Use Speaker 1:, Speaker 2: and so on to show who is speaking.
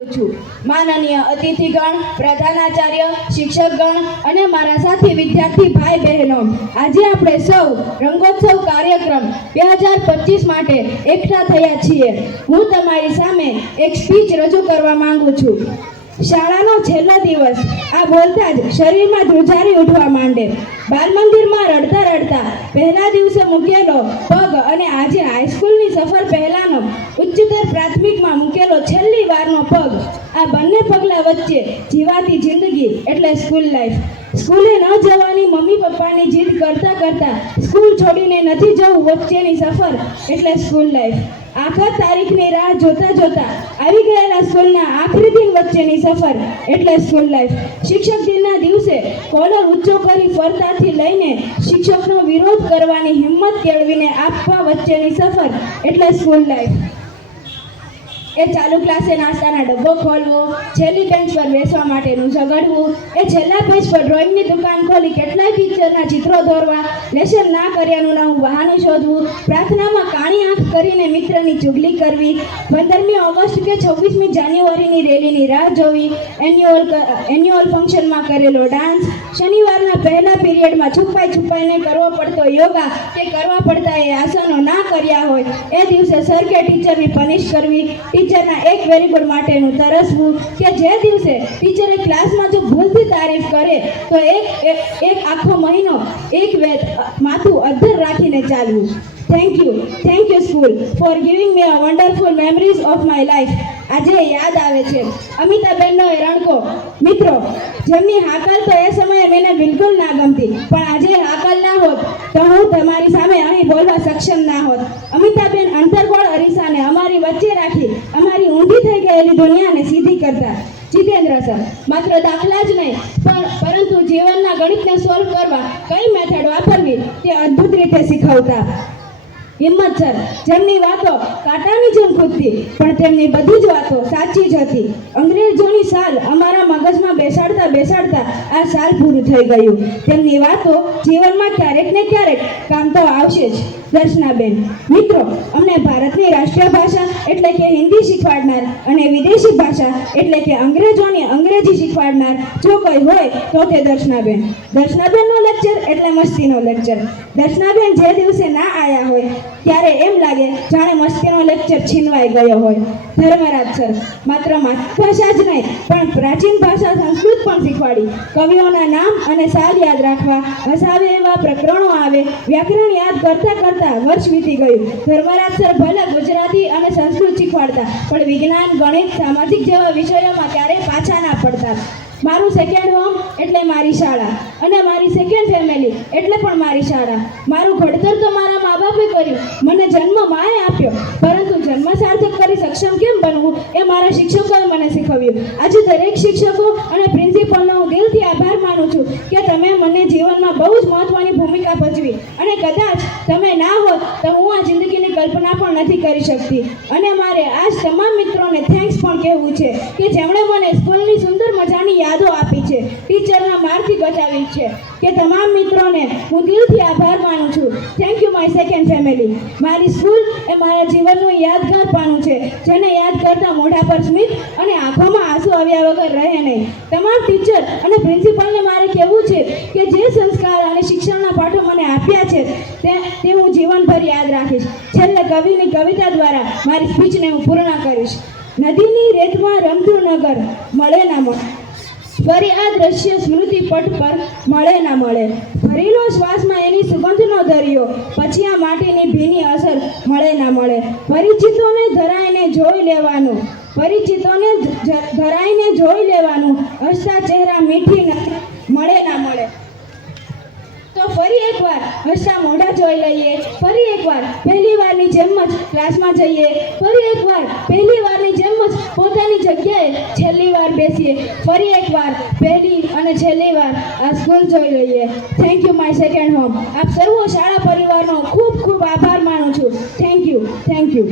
Speaker 1: માનનીય અતિથિગણ, પ્રધાનાચાર્ય, શિક્ષકગણ અને મારા સાથી વિદ્યાર્થી ભાઈ બહેનો, આજે આપણે સૌ રંગોત્સવ કાર્યક્રમ બે હજાર પચીસ માટે એકઠા થયા છીએ. હું તમારી સામે એક સ્પીચ રજૂ કરવા માંગુ છું. શાળાનો છેલ્લો દિવસ આ બોલતા જ શરીરમાં ધ્રુજારી ઉઠવા માંડે. બાલ મંદિરમાં રડતા રડતા પહેલા દિવસે મૂકેલો પગ અને આજે હાઈસ્કૂલની સફર પહેલાનો ઉચ્ચતર પ્રાથમિકમાં મૂકેલો છેલ્લી વારનો પગ. આ બંને પગલા વચ્ચે જીવાતી જિંદગી એટલે સ્કૂલ લાઈફ સ્કૂલે ન જવાની મમ્મી પપ્પાની જીદ કરતા કરતા સ્કૂલ છોડીને નથી જવું વચ્ચેની સફર એટલે સ્કૂલ લાઈફ આખા તારીખની રાહ જોતા જોતા આવી ગયેલા સ્કૂલના આખરી દિન વચ્ચેની સફર એટલે સ્કૂલ લાઈફ શિક્ષક દિનના દિવસે કોલર ઊંચો કરી ફરતાથી લઈને શિક્ષકનો વિરોધ કરવાની હિંમત કેળવીને આપવા વચ્ચેની સફર એટલે સ્કૂલ લાઈફ એ ચાલુ ક્લાસે નાસ્તાના ડબ્બો ખોલવો છેલ્લી બેન્ચ પર બેસવા માટેનું ઝઘડવું, એ છેલ્લા પેજ પર ડ્રોઈંગની દુકાન ખોલી કેટલાય પિક્ચરના ચિત્રો દોરવા લેશન ના કર્યાનું નવું બહાનું શોધવું, પ્રાર્થનામાં કાણી આંખ કરીને મિત્રની ચુગલી કરવી, પંદરમી ઓગસ્ટ કે છવ્વીસમી જાન્યુઆરીની રેલીની રાહ જોવી, એન્યુઅલ એન્યુઅલ ફંક્શનમાં કરેલો ડાન્સ, શનિવારના પહેલા પીરિયડમાં છુપાઈ છુપાઈને કરવો પડતો યોગા કે કરવા પડતા એ આસનો ના કર્યા હોય, એ દિવસે સર કે ટીચરની પનિશ કરવી ટીચરના એક વેરી ગુડ માટેનું તરસવું કે જે દિવસે ટીચરે ક્લાસમાં જો ભૂલથી તારીફ કરે, તો એક એક આખો મહિનો એક માથું અધ્ધર રાખીને ચાલવું. Thank you thank you school for giving me a wonderful memories of my life આજે યાદ આવે છે. અમિતાબેનનો એ રણકો, મિત્રો, જેમની હાકલ તો એ સમયે મને બિલકુલ ના ગમતી, પણ આજે હાકલ ના હોત, તો હું તમારી સામે અહીં બોલવા સક્ષમ ના હોત. અમિતાબેન અંતરગોળ અરીસાને અમારી વચ્ચે રાખી ઊંધી દુનિયાને સીધી કરતા. જીતેન્દ્ર સર, માત્ર દાખલા જ નહીં, પણ પરંતુ જીવનના ગણિતને સોલ્વ કરવા કઈ મેથડ વાપરવી તે અદ્ભુત રીતે શીખવતા. હિંમત સર, જેમની વાતો કાંટાની જેમ ખૂદતી પણ તેમની બધી જ વાતો સાચી જ હતી. અંગ્રેજોની સાલ અમારા મગજમાં બેસાડતા બેસાડતા આ સાલ પૂરું થઈ ગયું. તેમની વાતો જીવનમાં ક્યારેક ને ક્યારેક કામ તો આવશે જ. દર્શનાબેન. મિત્રો, અમને ભારતની રાષ્ટ્રીય ભાષા એટલે કે હિન્દી શીખવાડનાર અને વિદેશી ભાષા એટલે કે અંગ્રેજોની અંગ્રેજી શીખવાડનાર જો કોઈ હોય તો તે દર્શનાબેન. દર્શનાબેનનો લેક્ચર એટલે મસ્તીનો લેક્ચર દર્શનાબેન જે દિવસે ના આવ્યા હોય, ત્યારે એમ લાગે જાણે મસ્તીનો લેક્ચર છીનવાઈ ગયો હોય. ધર્મરાજ સર, માત્ર માતૃભાષા જ નહીં, પણ પ્રાચીન ભાષા સંસ્કૃત પણ શીખવાડી. કવિઓના નામ અને સાલ યાદ રાખવા, હસાવે એવા પ્રકરણો આવે, વ્યાકરણ યાદ કરતા કરતા વર્ષ વીતી ગયું. ધર્મરાજ સર ભલે ગુજરાતી અને સંસ્કૃત શીખવાડતા, પણ વિજ્ઞાન, ગણિત, સામાજિક જેવા વિષયોમાં ક્યારેય પાછા ના પડતા. મારું સેકન્ડ હોમ એટલે મારી શાળા અને મારી સેકન્ડ ફેમિલી એટલે પણ મારી શાળા. મારું ઘડતર તો મારા મા બાપે કર્યું. મને જન્મ માએ આપ્યો. પરંતુ જન્મ સાર્થક કરી સક્ષમ કેમ બનવું એ મારા શિક્ષકોએ મને શીખવ્યું. આજે દરેક શિક્ષકો અને પ્રિન્સિપલનો હું દિલથી આભાર માનું છું કે તમે મને જીવનમાં બહુ જ મહત્વની ભૂમિકા તો હું આ જિંદગીની કલ્પના પણ નથી કરી શકતી. અને મારે આજ તમામ મિત્રોને થેન્ક્સ પણ કહેવું છે કે જેમણે મને સ્કૂલની સુંદર મજાની યાદો આપી છે, ટીચરના મારથી બચાવી છે કે તમામ મિત્રોને હું દિલથી આભાર માનું છું. Thank you my second family મારી સ્કૂલ એ મારા જીવનનું યાદગાર પાનું છે, જેને યાદ કરતા મોઢા પર સ્મિત અને આંખોમાં આંસુ આવ્યા વગર રહે નહીં. તમામ ટીચર અને પ્રિન્સિપાલને મારે કહેવું છે શિક્ષણના પાઠો મને આપ્યા છે, તે તે હું જીવનભર યાદ રાખીશ. છેલ્લે કવિની કવિતા દ્વારા મારી સ્પીચને હું પૂર્ણ કરીશ. નદીની રેતમાં રમતું નગર મળે ના મળે. ફરી આ દ્રશ્ય સ્મૃતિ પટ પર મળે ના મળે. ભરેલો શ્વાસમાં એની સુગંધનો દરિયો, પછી આ માટીની ભીની અસર મળે ના મળે. પરિચિતોને ધરાઈને જોઈ લેવાનું, પરિચિતોને ધરાઈને જોઈ લેવાનું, હસતા ચહેરા મીઠી નથી મળે ના મળે. ફરી એકવાર હસતા મોઢા જોઈ લઈએ. ફરી એકવાર પહેલી વારની જેમ જ ક્લાસમાં જઈએ. ફરી એકવાર પહેલી વારની જેમ જ પોતાની જગ્યાએ છેલ્લી વાર બેસીએ. ફરી એકવાર પહેલી અને છેલ્લી વાર આ સ્કૂલ જોઈ લઈએ. Thank you my second home આપ સર્વો શાળા પરિવારનો ખૂબ ખૂબ આભાર માનું છું. Thank you thank you